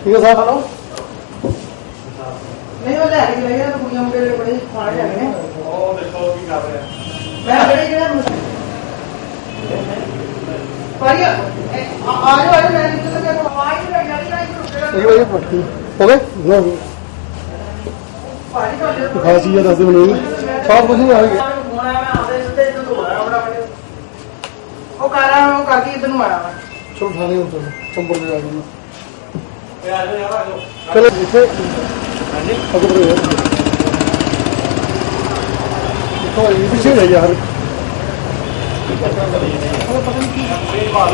ठीक है साहब हेलो नहीं वाले आगे लगे तो कुड़ियाँ मुड़े बड़े फाड़े लगे ओ देखो की कर रहे हैं मैं बड़े जेड़ा पर आ जाओ आ जाओ मैं निकल सकता हूँ आवाज़ लग जाती है ये वाली पटकी हो गए लो खासी है दस दिन नहीं सब कुछ नहीं आ गया फ़ोन आया मैं आधे से तो दो रहा हूँ अपना वो कर रहा हूँ करके इधर मारा मैं ਚਲੋ ਠਾਣੇ ਉੱਤਰ ਚੰਬਰ ਦੇ ਜਾ ਕੇ ਨਾ ਚਲੋ ਇੱਥੇ। ਹਾਂਜੀ। ਅਗਰ ਹੋਇਆ ਇੱਥੋਂ ਇਹ ਪਿੱਛੇ ਲੈ ਯਾਰ ਪਤਾ ਨਹੀਂ ਕੀ।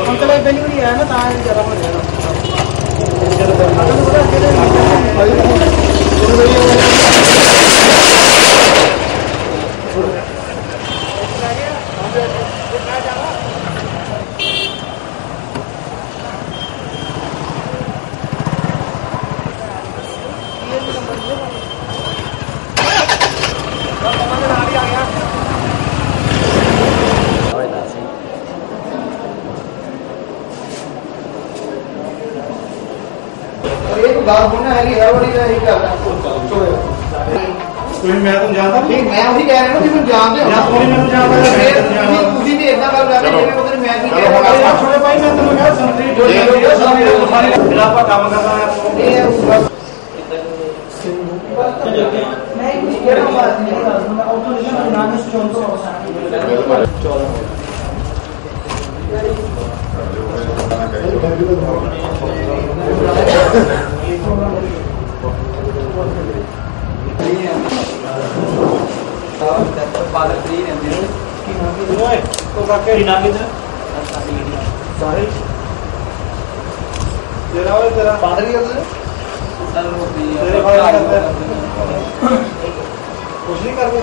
ਅੰਕਲ ਇਹ ਪਹਿਲੀ ਵਾਰੀ ਆਇਆ ਨਾ ਤਾਂ ਜਰਾ ਹੋ ਜਾਣਾ। गुना है कि हड़बड़ी रहेगी मैं तुम जानता नहीं मैं तो वही कह रहा हूँ कि तुम जानते हो। उसी भी इतना कर जाते हैं मैं भी कह रहा हूँ भाई मैं तुम्हें कहा समझी जो खिलाफ काम कर रहा है। Thank you. का क्या इनाम इधर साहिल तेरा और तेरा पादरी कर दे तेरे भाई कर दे कुछ नहीं कर दे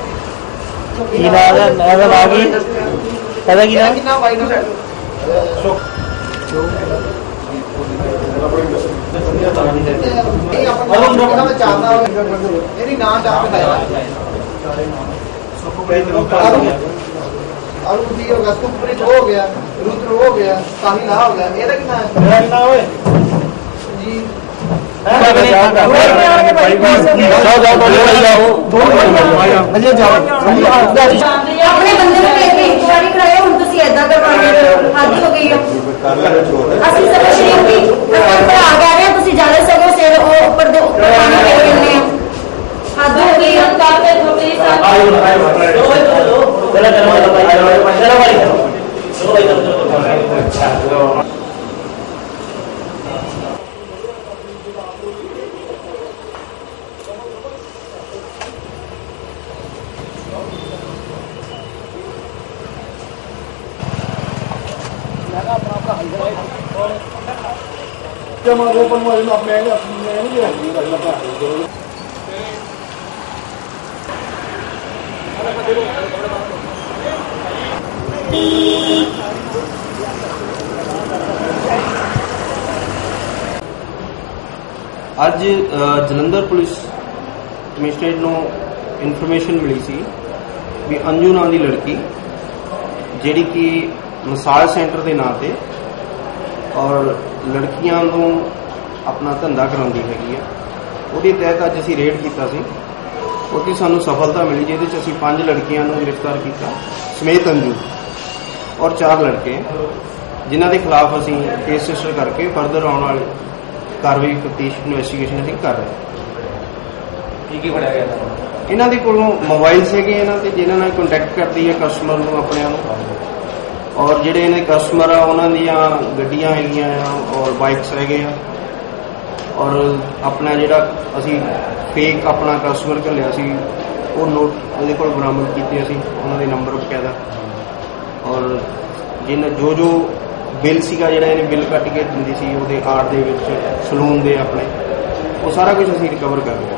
इनादा नज़र आ गई पता किना किना भाई नो सो अरुण डॉक्टर में चाहता हूँ मेरी नाम डाल के अरुण अनुभूति हो गया सुख प्रीत हो गया रुद्र हो गया कामिला हो गया ये रखना है रखना हो जी अपने बंदे ने एक बारी कराया हम तो सीधा करवाएँगे आदि हो गई है असली सब शरीर Cuma dia pun boleh nak main, nak main dia. Dia nak main. Ada kat rumah. ਅੱਜ ਜਲੰਧਰ ਪੁਲਿਸ ਕਮਿਸ਼ਨਰੇਟ ਨੂੰ ਇਨਫੋਰਮੇਸ਼ਨ ਮਿਲੀ ਸੀ ਵੀ ਅੰਜੂ ਨਾਂ ਦੀ ਲੜਕੀ, ਜਿਹੜੀ ਕਿ ਮਸਾਜ ਸੈਂਟਰ ਦੇ ਨਾਂ ਤੇ ਔਰ ਲੜਕੀਆਂ ਨੂੰ ਆਪਣਾ ਧੰਦਾ ਕਰਾਉਂਦੀ ਹੈਗੀ ਆ ਉਹਦੀ ਤਹਿਤ ਅੱਜ ਅਸੀਂ ਰੇਡ ਕੀਤਾ ਸੀ। ਉਹਦੀ ਸਾਨੂੰ ਸਫਲਤਾ ਮਿਲੀ, ਜਿਹਦੇ 'ਚ ਅਸੀਂ ਪੰਜ ਲੜਕੀਆਂ ਨੂੰ ਗ੍ਰਿਫਤਾਰ ਕੀਤਾ, ਸਮੇਤ ਅੰਜੂ ਔਰ ਚਾਰ ਲੜਕੇ, ਜਿਨ੍ਹਾਂ ਦੇ ਖਿਲਾਫ ਅਸੀਂ ਕੇਸ ਰਜਿਸਟਰ ਕਰਕੇ ਫਰਦਰ ਆਉਣ ਵਾਲੇ ਕਾਰਵਾਈ ਤਫਤੀਸ਼ ਇਨਵੈਸਟੀਗੇਸ਼ਨ ਅਸੀਂ ਕਰ ਰਹੇ ਹਾਂ। ਕੀ ਕੀ ਫੜਿਆ ਗਿਆ ਇਹਨਾਂ ਦੇ ਕੋਲੋਂ ਮੋਬਾਈਲ ਸੀਗੇ ਇਹਨਾਂ ਤੇ ਜਿਨ੍ਹਾਂ ਨਾਲ ਕੰਟੈਕਟ ਕਰਦੀ ਹੈ ਕਸਟਮਰ ਨੂੰ ਆਪਣਿਆਂ ਨੂੰ। ਔਰ ਜਿਹੜੇ ਇਹਨਾਂ ਦੇ ਕਸਟਮਰ ਆ ਉਹਨਾਂ ਦੀਆਂ ਗੱਡੀਆਂ ਹੈਗੀਆਂ ਆ ਔਰ ਬਾਈਕਸ ਹੈਗੇ ਆ। ਔਰ ਆਪਣਾ ਜਿਹੜਾ ਅਸੀਂ ਫੇਕ ਆਪਣਾ ਕਸਟਮਰ ਘੱਲਿਆ ਸੀ ਉਹ ਨੋਟ ਉਹਦੇ ਕੋਲ ਬਰਾਮਦ ਕੀਤੇ ਅਸੀਂ ਉਹਨਾਂ ਦੇ ਨੰਬਰ ਬਕਾਇਦਾ। ਔਰ ਜਿਨ ਜੋ ਜੋ ਬਿੱਲ ਸੀਗਾ ਜਿਹੜਾ ਇਹਨੇ ਬਿੱਲ ਕੱਟ ਕੇ ਦਿੰਦੀ ਸੀ ਉਹਦੇ ਆੜ ਦੇ ਵਿੱਚ ਸਲੂਨ ਦੇ ਆਪਣੇ। ਉਹ ਸਾਰਾ ਕੁਝ ਅਸੀਂ ਰਿਕਵਰ ਕਰ ਲਿਆ।